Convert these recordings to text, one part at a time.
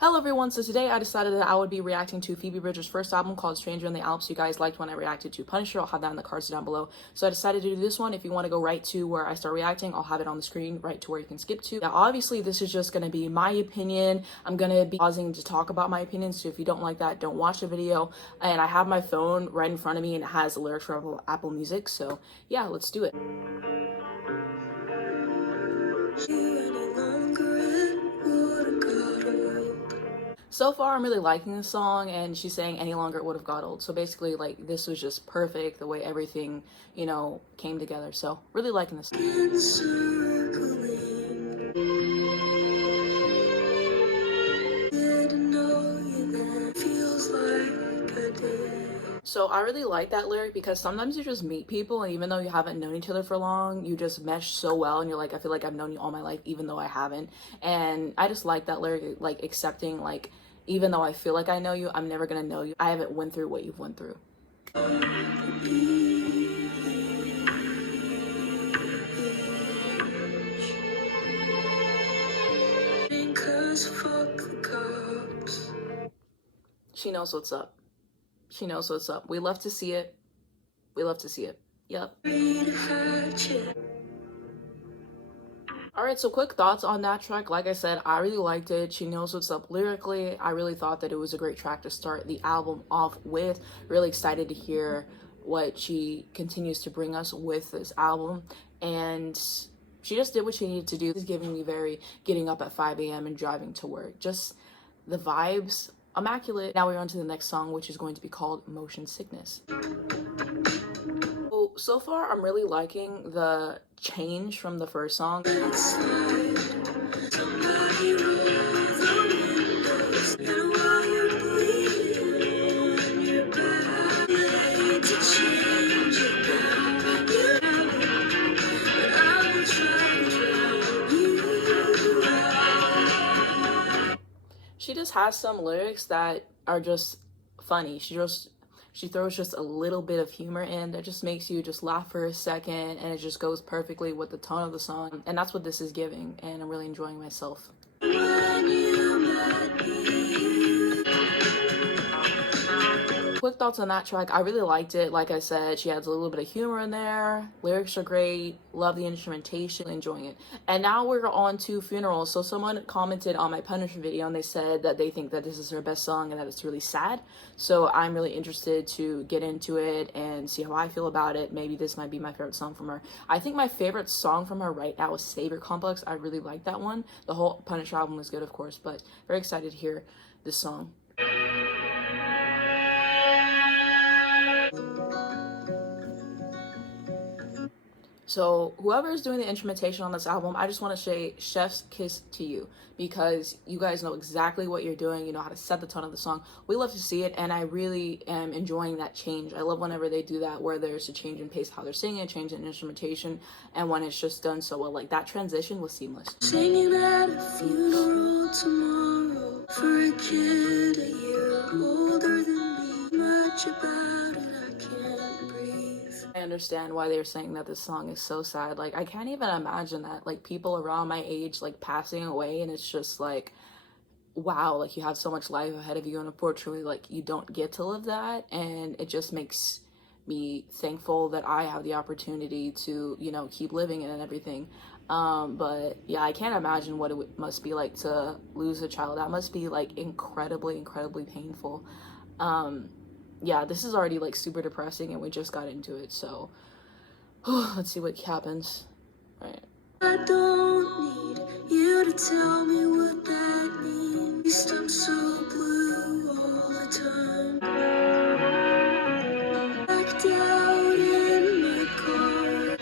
Hello everyone, so today I decided that I would be reacting to Phoebe Bridgers' first album called Stranger in the Alps. You guys liked when I reacted to Punisher, I'll have that in the cards down below. So I decided to do this one. If you want to go right to where I start reacting, I'll have it on the screen right to where you can skip to. Now obviously this is just going to be my opinion. I'm going to be pausing to talk about my opinion, so if you don't like that, don't watch the video. And I have my phone right in front of me and it has the lyrics from Apple Music, so yeah, let's do it. So far, I'm really liking this song, and she's saying any longer it would have got old. So basically, like, this was just perfect, the way everything, you know, came together. So really liking this. So I really like that lyric because sometimes you just meet people and even though you haven't known each other for long, you just mesh so well and you're like, I feel like I've known you all my life even though I haven't. And I just like that lyric, like accepting, like, even though I feel like I know you, I'm never gonna know you. I haven't went through what you've went through. She knows what's up. She knows what's up. We love to see it. We love to see it. Yep. Alright, so quick thoughts on that track. Like I said, I really liked it. She knows what's up lyrically. I really thought that it was a great track to start the album off with. Really excited to hear what she continues to bring us with this album. And she just did what she needed to do. It's giving me very getting up at 5 a.m. and driving to work. Just the vibes, immaculate. Now we're on to the next song, which is going to be called Motion Sickness. So far, I'm really liking the change from the first song. She just has some lyrics that are just funny. She throws just a little bit of humor in that just makes you just laugh for a second, and it just goes perfectly with the tone of the song, and that's what this is giving, and I'm really enjoying myself. Quick thoughts on that track. I really liked it. Like I said, she adds a little bit of humor in there. Lyrics are great. Love the instrumentation. Enjoying it. And now we're on to Funerals. So someone commented on my Punisher video and they said that they think that this is her best song and that it's really sad. So I'm really interested to get into it and see how I feel about it. Maybe this might be my favorite song from her. I think my favorite song from her right now is Savior Complex. I really like that one. The whole Punisher album was good, of course, but very excited to hear this song. So whoever is doing the instrumentation on this album, I just want to say chef's kiss to you, because you guys know exactly what you're doing. You know how to set the tone of the song. We love to see it, and I really am enjoying that change. I love whenever they do that, where there's a change in pace, how they're singing, a change in instrumentation, and when it's just done so well. Like, that transition was seamless. Singing at a funeral tomorrow for a kid a year older than me. Much about it I can't breathe. I understand why they're saying that this song is so sad. Like, I can't even imagine that, like, people around my age, like, passing away, and it's just like, wow, like, you have so much life ahead of you, and unfortunately, like, you don't get to live that, and it just makes me thankful that I have the opportunity to, you know, keep living it and everything. But yeah, I can't imagine what it must be like to lose a child. That must be, like, incredibly painful. Yeah, this is already, like, super depressing and we just got into it, so let's see what happens. All right. I don't need you to tell me what that means. I'm so blue all the time. Backed out in my car,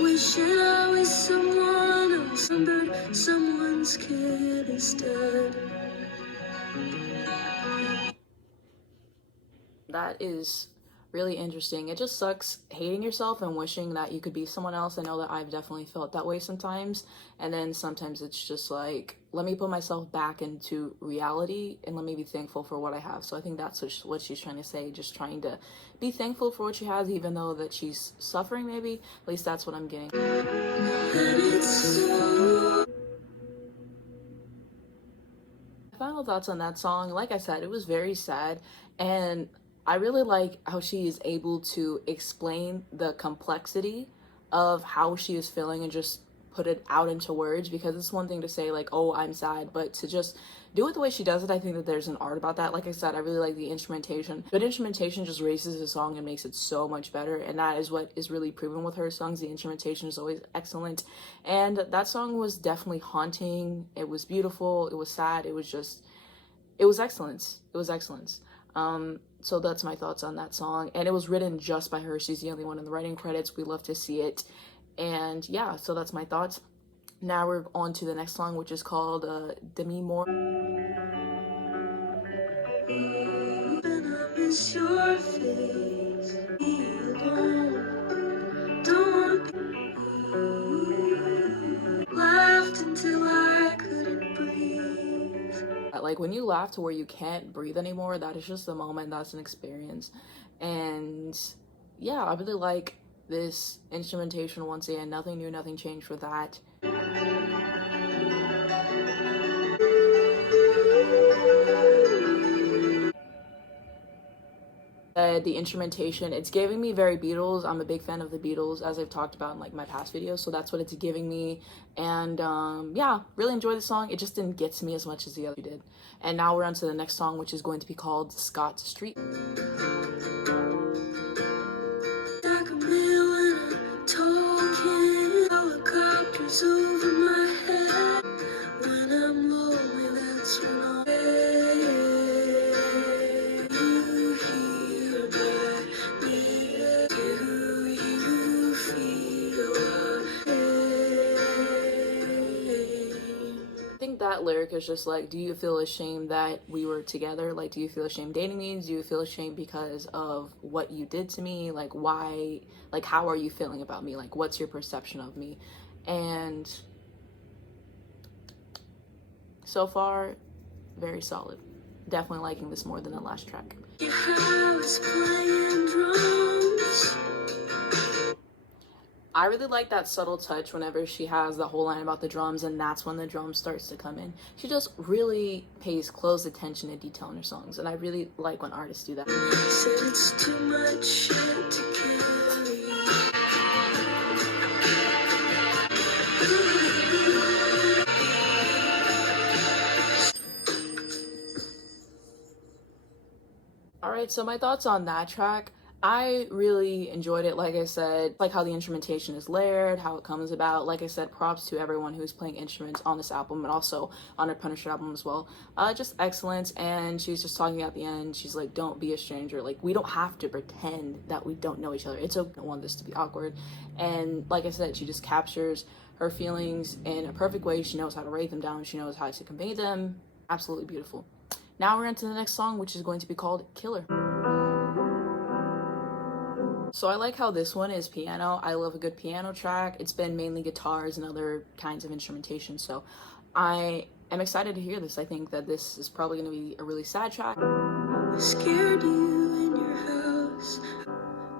wishing I was someone else. Someone's kid is dead. That is really interesting. It just sucks hating yourself and wishing that you could be someone else. I know that I've definitely felt that way sometimes, and then sometimes it's just like, let me put myself back into reality and let me be thankful for what I have. So I think that's what she's trying to say, just trying to be thankful for what she has, even though that she's suffering. Maybe at least that's what I'm getting. Final thoughts on that song, like I said, it was very sad, and I really like how she is able to explain the complexity of how she is feeling and just put it out into words, because it's one thing to say like, oh, I'm sad, but to just do it the way she does it, I think that there's an art about that. Like I said, I really like the instrumentation. Good instrumentation just raises the song and makes it so much better, and that is what is really proven with her songs. The instrumentation is always excellent, and that song was definitely haunting. It was beautiful, it was sad, it was just, it was excellence. It was excellence. So that's my thoughts on that song, and it was written just by her. She's the only one in the writing credits. We love to see it. And yeah, so that's my thoughts. Now we're on to the next song, which is called Demi Moore. Your face, laughed until I couldn't breathe. Like when you laugh to where you can't breathe anymore, that is just a moment, that's an experience. And yeah, I really like this instrumentation once again. Nothing new, nothing changed for that. The instrumentation, it's giving me very Beatles. I'm a big fan of the Beatles, as I've talked about in like my past videos, so that's what it's giving me. And yeah, really enjoyed the song. It just didn't get to me as much as the other did. And now we're on to the next song, which is going to be called Scott Street. Over my head. When I'm lonely, that's when I'll you hear my ear. Do you feel I think that lyric is just like, do you feel ashamed that we were together? Like, do you feel ashamed dating me? Do you feel ashamed because of what you did to me? Like, why? Like, how are you feeling about me? Like, what's your perception of me? And so far, very solid. Definitely liking this more than the last track. I really like that subtle touch whenever she has the whole line about the drums, and that's when the drum starts to come in. She just really pays close attention to detail in her songs, and I really like when artists do that. Said it's too much shit to carry. Alright, so my thoughts on that track. I really enjoyed it. Like I said, like how the instrumentation is layered, how it comes about. Like I said, props to everyone who's playing instruments on this album and also on her Punisher album as well. Just excellent. And she's just talking at the end. She's like, don't be a stranger. Like, we don't have to pretend that we don't know each other. It's okay. I don't want this to be awkward. And like I said, she just captures her feelings in a perfect way. She knows how to write them down. She knows how to convey them. Absolutely beautiful. Now we're on to the next song, which is going to be called Killer. So I like how this one is piano. I love a good piano track. It's been mainly guitars and other kinds of instrumentation, so I am excited to hear this. I think that this is probably going to be a really sad track. I scared you in your house,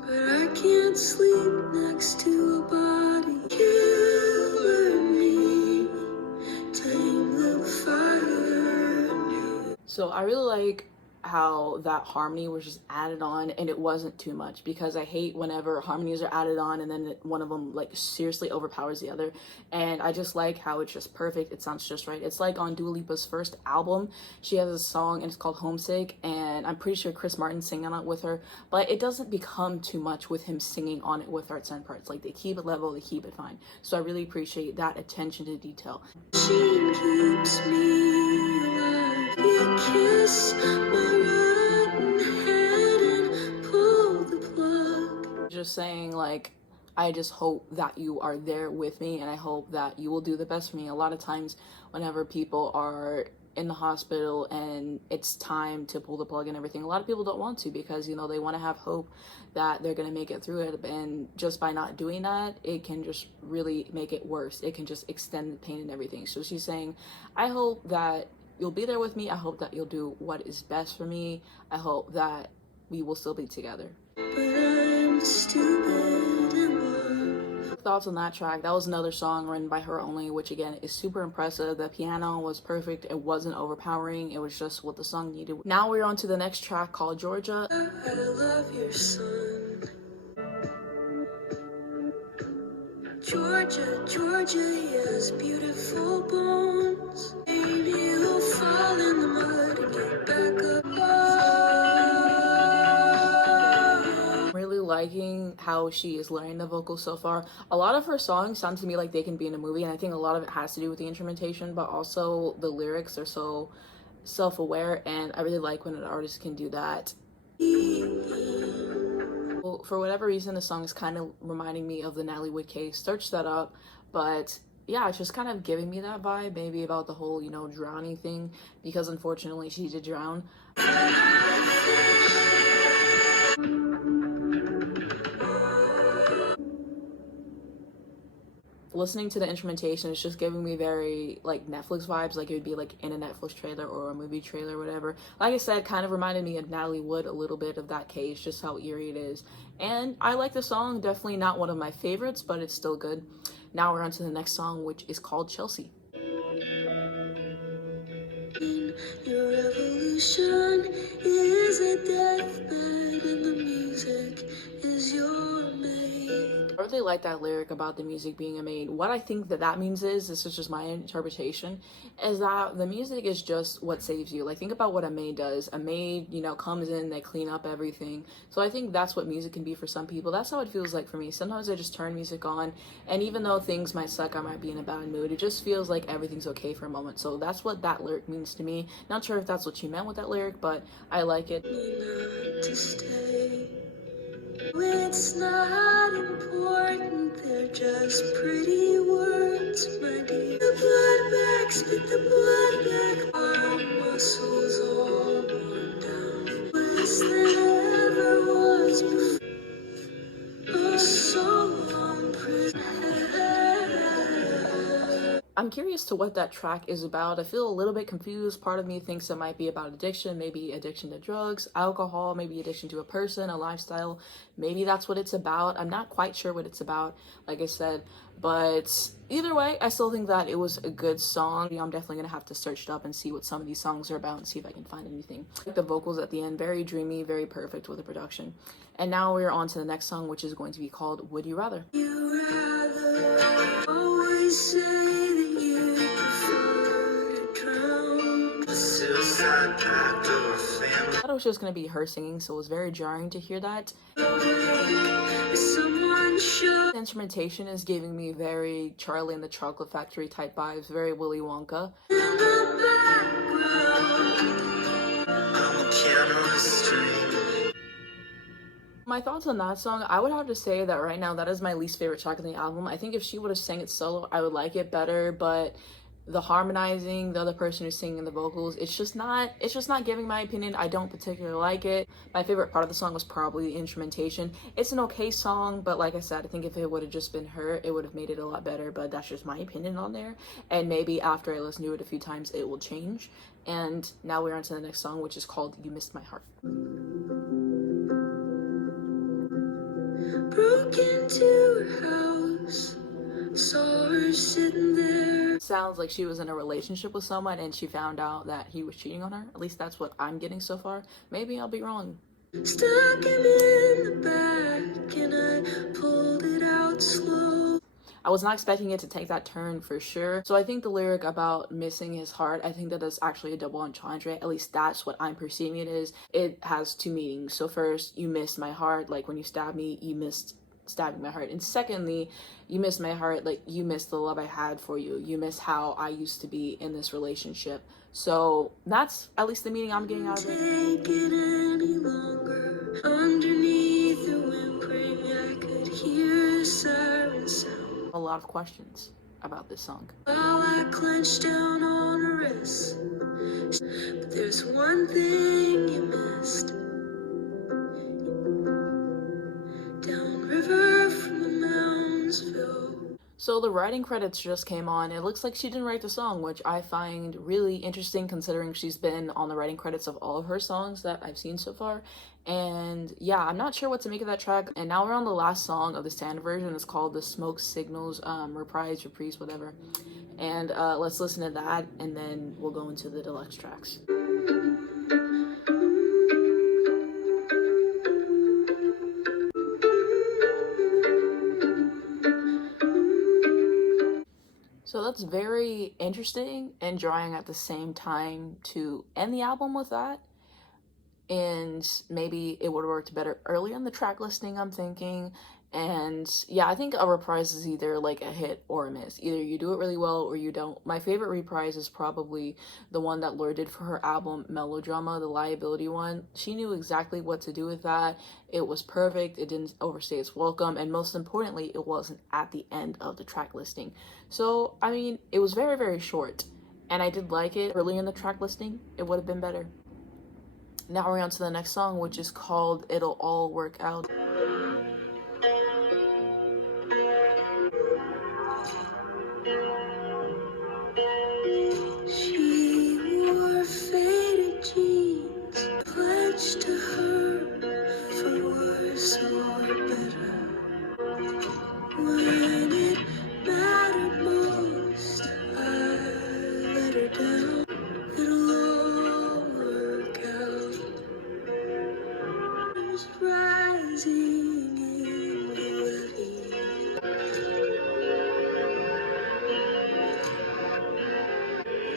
but I can't sleep next to a body. Killer me, tame the fire. So I really like how that harmony was just added on, and it wasn't too much, because I hate whenever harmonies are added on and then one of them like seriously overpowers the other. And I just like how it's just perfect. It sounds just right. It's like on Dua Lipa's first album, she has a song and it's called Homesick, and I'm pretty sure Chris Martin's singing on it with her, but it doesn't become too much with him singing on it with her at certain parts. Like, they keep it level, they keep it fine. So I really appreciate that attention to detail. She keeps me alive. You kiss my just saying, like, I just hope that you are there with me, and I hope that you will do the best for me. A lot of times whenever people are in the hospital and it's time to pull the plug and everything, a lot of people don't want to, because, you know, they want to have hope that they're going to make it through it, and just by not doing that, it can just really make it worse. It can just extend the pain and everything. So she's saying, I hope that you'll be there with me. I hope that you'll do what is best for me. I hope that we will still be together. But I'm stupid in love. quick thoughts on that track. That was another song written by her only, which again is super impressive. The piano was perfect. It wasn't overpowering. It was just what the song needed. Now we're on to the next track called Georgia. I love your son. Georgia, Georgia, he has beautiful bones. Maybe he'll fall in the mud and get back up. Really liking how she is learning the vocals so far. A lot of her songs sound to me like they can be in a movie, and I think a lot of it has to do with the instrumentation, but also the lyrics are so self-aware, and I really like when an artist can do that. Well, for whatever reason, the song is kind of reminding me of the Natalie Wood case. Search that up, but yeah, it's just kind of giving me that vibe, maybe about the whole, you know, drowning thing, because unfortunately she did drown. Listening to the instrumentation is just giving me very like Netflix vibes, like it would be like in a Netflix trailer or a movie trailer or whatever. Like I said, kind of reminded me of Natalie Wood a little bit of that case, just how eerie it is. And I like the song, definitely not one of my favorites, but it's still good. Now we're on to the next song, which is called Chelsea. Your revolution is a deathbed and the music is your maid. I really like that lyric about the music being a maid. What I think that means is, this is just my interpretation, is that the music is just what saves you. Like, think about what a maid does. A maid, you know, comes in, they clean up everything. So I think that's what music can be for some people. That's how it feels like for me. Sometimes I just turn music on, and even though things might suck, I might be in a bad mood, it just feels like everything's okay for a moment. So that's what that lyric means to me. Not sure if that's what you meant with that lyric, but I like it. To stay. It's not important, they're just pretty words, my dear. The blood back, spit the blood back, our muscles all worn down. Less than ever was before. A soul on prison. I'm curious to what that track is about. I feel a little bit confused. Part of me thinks it might be about addiction, maybe addiction to drugs, alcohol, maybe addiction to a person, a lifestyle. Maybe that's what it's about. I'm not quite sure what it's about, like I said, but either way, I still think that it was a good song. I'm definitely gonna have to search it up and see what some of these songs are about and see if I can find anything. Like the vocals at the end, very dreamy, very perfect with the production. And now we're on to the next song, which is going to be called Would You Rather. You rather always say that you prefer to drown. A suicide pact or family. I thought it was just going to be her singing, so it was very jarring to hear that. The instrumentation is giving me very Charlie and the Chocolate Factory type vibes, very Willy Wonka. My thoughts on that song, I would have to say that right now that is my least favorite track on the album. I think if she would have sang it solo, I would like it better, but the harmonizing, the other person who's singing the vocals, it's just not giving my opinion. I don't particularly like it. My favorite part of the song was probably the instrumentation. It's an okay song, but like I said, I think if it would have just been her, it would have made it a lot better, but that's just my opinion on there. And maybe after I listen to it a few times, it will change. And now we're on to the next song, which is called You Missed My Heart. Broke into her house, saw her sitting there. Sounds like she was in a relationship with someone and she found out that he was cheating on her. At least that's what I'm getting so far. Maybe I'll be wrong. Stuck him in the back and I pulled it out slow. I was not expecting it to take that turn for sure. So I think the lyric about missing his heart, I think that is actually a double entendre. At least that's what I'm perceiving it is. It has two meanings. So first, you missed my heart. Like when you stabbed me, you missed stabbing my heart. And secondly, you missed my heart. Like you missed the love I had for you. You missed how I used to be in this relationship. So that's at least the meaning I'm getting out of it. Take it any longer. Underneath the whimpering, I could hear a siren sound. A lot of questions about this song. While I clenched down on her wrist, but there's one thing you missed. Downriver from the Moundsville. So the writing credits just came on. It looks like she didn't write the song, which I find really interesting considering she's been on the writing credits of all of her songs that I've seen so far. And yeah, I'm not sure what to make of that track. And now we're on the last song of the standard version. It's called the Smoke Signals, Reprise, whatever. And let's listen to that, and then we'll go into the deluxe tracks. So that's very interesting and jarring at the same time to end the album with that. And maybe it would have worked better earlier in the track listing, I'm thinking. And yeah, I think a reprise is either like a hit or a miss. Either you do it really well or you don't. My favorite reprise is probably the one that Lorde did for her album Melodrama, the Liability one. She knew exactly what to do with that. It was perfect. It didn't overstay its welcome. And most importantly, it wasn't at the end of the track listing. So, I mean, it was very, very short. And I did like it. Early in the track listing, it would have been better. Now we're on to the next song, which is called It'll All Work Out. She wore faded jeans, pledged to her for worse or better. When it mattered most, I let her down. It'll all work out. There's rising in the levee.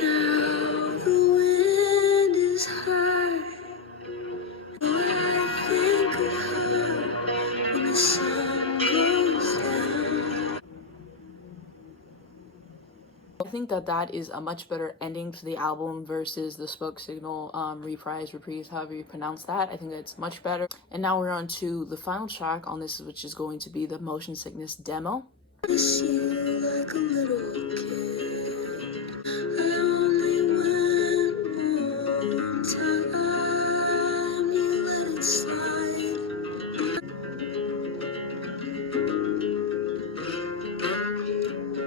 Now the wind is high. I think of her when the sun goes down. I think that is a much better ending to the album versus the Smoke Signal, reprise, however you pronounce that. I think that's much better. And now we're on to the final track on this, which is going to be the Motion Sickness demo. Miss you like a little kid. I only went one time. You let it slide.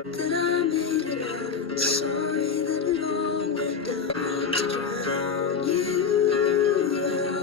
That I made it out. Sorry that it all went down to drown you out.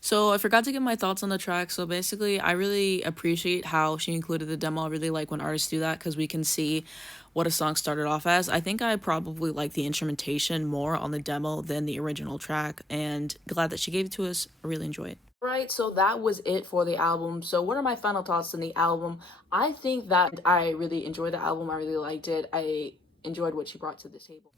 So I forgot to give my thoughts on the track. So basically, I really appreciate how she included the demo. I really like when artists do that because we can see what a song started off as. I think I probably like the instrumentation more on the demo than the original track, and glad that she gave it to us. I really enjoy it. Right, so that was it for the album. So what are my final thoughts on the album? I think that I really enjoyed the album. I really liked it. I enjoyed what she brought to the table.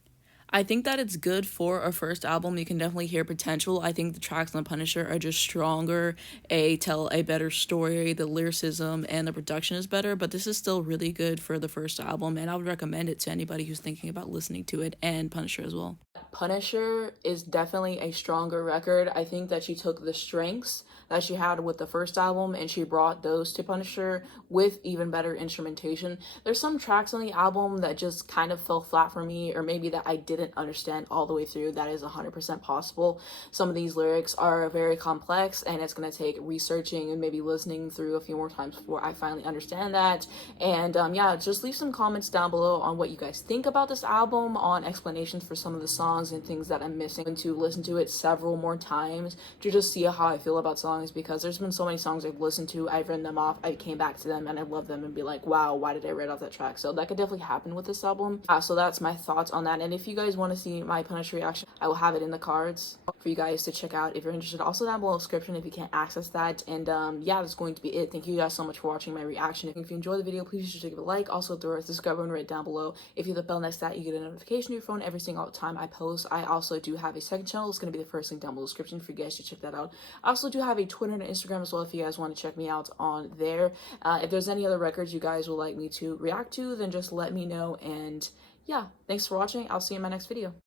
I think that it's good for a first album. You can definitely hear potential. I think the tracks on Punisher are just stronger. Tell a better story. The lyricism and the production is better, but this is still really good for the first album, and I would recommend it to anybody who's thinking about listening to it, and Punisher as well. Punisher is definitely a stronger record. I think that she took the strengths that she had with the first album and she brought those to Punisher with even better instrumentation. There's some tracks on the album that just kind of fell flat for me, or maybe that I didn't understand all the way through. That is 100% possible. Some of these lyrics are very complex and it's going to take researching and maybe listening through a few more times before I finally understand that. And yeah, just leave some comments down below on what you guys think about this album, on explanations for some of the songs and things that I'm missing, and to listen to it several more times to just see how I feel about songs, because there's been so many songs I've listened to, I've written them off, I came back to them and I love them and be like, wow, why did I write off that track? So that could definitely happen with this album. So that's my thoughts on that. And if you guys want to see my Punisher reaction, I will have it in the cards for you guys to check out if you're interested. Also down below in the description if you can't access that. And yeah, that's going to be it. Thank you guys so much for watching my reaction. If you enjoyed the video, please just give it a like. Also throw a subscribe button right down below. If you hit the bell next to that, you get a notification to your phone every single time I post. I also do have a second channel. It's going to be the first link down below in the description for you guys to check that out. I also do have a Twitter and Instagram as well if you guys want to check me out on there. If there's any other records you guys would like me to react to, then just let me know. And yeah, thanks for watching. I'll see you in my next video.